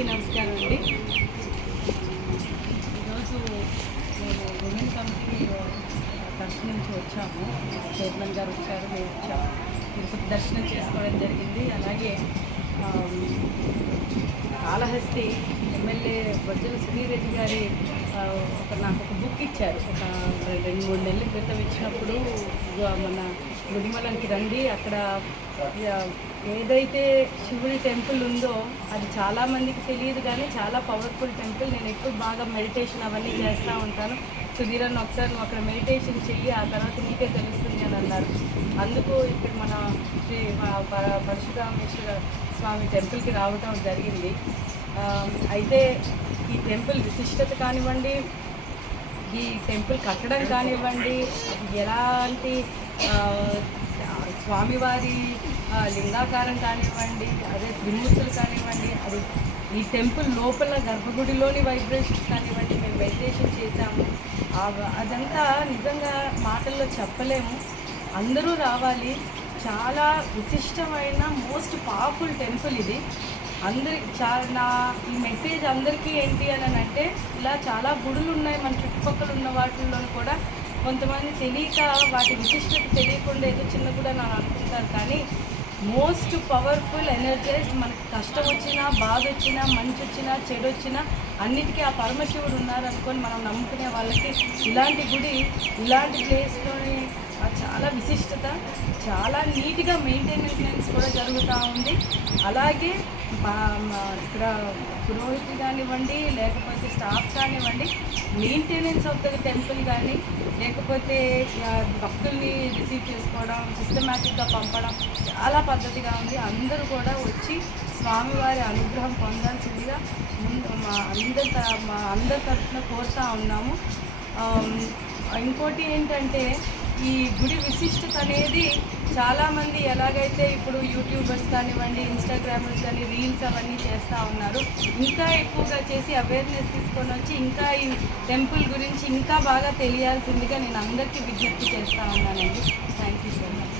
నమస్కారం అండి. ఈరోజు మేము ఉమెన్ కమిటీ తరఫు నుంచి వచ్చాము. చైర్మన్ గారు వచ్చారు మేము వచ్చాము. తిరుపతి దర్శనం చేసుకోవడం జరిగింది. అలాగే కాళహస్తి ఎమ్మెల్యే బొజ్జల సునీరెడ్డి గారి ఒక నాకు ఒక బుక్ ఇచ్చారు. ఒక రెండు మూడు నెలల క్రితం ఇచ్చినప్పుడు మన తిరుమలకి రండి. అక్కడ ఏదైతే శివుడి టెంపుల్ ఉందో అది చాలా మందికి తెలియదు కానీ చాలా పవర్ఫుల్ టెంపుల్ నేను ఎప్పుడు బాగా మెడిటేషన్ అవన్నీ చేస్తూ ఉంటాను. సుధీరన్ ఒకసారి నువ్వు అక్కడ మెడిటేషన్ చెయ్యి ఆ తర్వాత నీకే తెలుస్తుంది అని అన్నారు. అందుకు ఇక్కడ మన శ్రీ ప- పరశురామేశ్వర స్వామి టెంపుల్కి రావటం జరిగింది. అయితే ఈ టెంపుల్ విశిష్టత కానివ్వండి ఈ టెంపుల్ కట్టడం కానివ్వండి ఎలాంటి స్వామివారి లింగాకారం కానివ్వండి అదే త్రిమూర్తులు కానివ్వండి అది ఈ టెంపుల్ లోపల గర్భగుడిలోని వైబ్రేషన్స్ కానివ్వండి మేము మెడిటేషన్ చేశాము. అదంతా నిజంగా మాటల్లో చెప్పలేము. అందరూ రావాలి. చాలా విశిష్టమైన మోస్ట్ పవర్ఫుల్ టెంపుల్ ఇది. అందరి చా నా ఈ మెసేజ్ అందరికీ ఏంటి అని అంటే ఇలా చాలా గుడులు ఉన్నాయి మన చుట్టుపక్కల ఉన్న వాటిల్లో కూడా. కొంతమంది తెలియక వాటి విశిష్టత తెలియకుండా ఏదో చిన్న కూడా నాకు అనుకుంటారు. కానీ మోస్ట్ పవర్ఫుల్ ఎనర్జైజ్డ్ మనకి కష్టం వచ్చినా బాధ వచ్చినా మంచి వచ్చినా చెడు వచ్చినా అన్నిటికీ ఆ పరమశివుడు ఉన్నారనుకొని మనం నమ్ముకునే వాళ్ళకి ఇలాంటి గుడి ఇలాంటి ప్లేస్లోని చాలా విశిష్టత చాలా నీట్గా మెయింటెనెన్స్ కూడా జరుగుతూ ఉంది. అలాగే ఇక్కడ పురోహితులు కానివ్వండి లేకపోతే స్టాఫ్ కానివ్వండి మెయింటెనెన్స్ ఆఫ్ ద టెంపుల్ కానీ లేకపోతే భక్తుల్ని రిసీవ్ చేసుకోవడం సిస్టమేటిక్గా పంపడం చాలా పద్ధతిగా ఉంది. అందరూ కూడా వచ్చి స్వామివారి అనుగ్రహం పొందాల్సిందిగా ముందు మా అందరి త- మా అందరి తరఫున కోరుతూ ఉన్నాము. ఇంకోటి ఏంటంటే ఈ గుడి విశిష్టత అనేది చాలామంది ఎలాగైతే ఇప్పుడు యూట్యూబర్స్ కానివ్వండి ఇన్స్టాగ్రామర్స్ కానీ రీల్స్ అవన్నీ చేస్తూ ఉన్నారు ఇంకా ఎక్కువగా చేసి అవేర్నెస్ తీసుకొని వచ్చి ఇంకా ఈ టెంపుల్ గురించి ఇంకా బాగా తెలియాల్సిందిగా నేను అందరికీ విజ్ఞప్తి చేస్తూ ఉన్నానండి. Thank you so much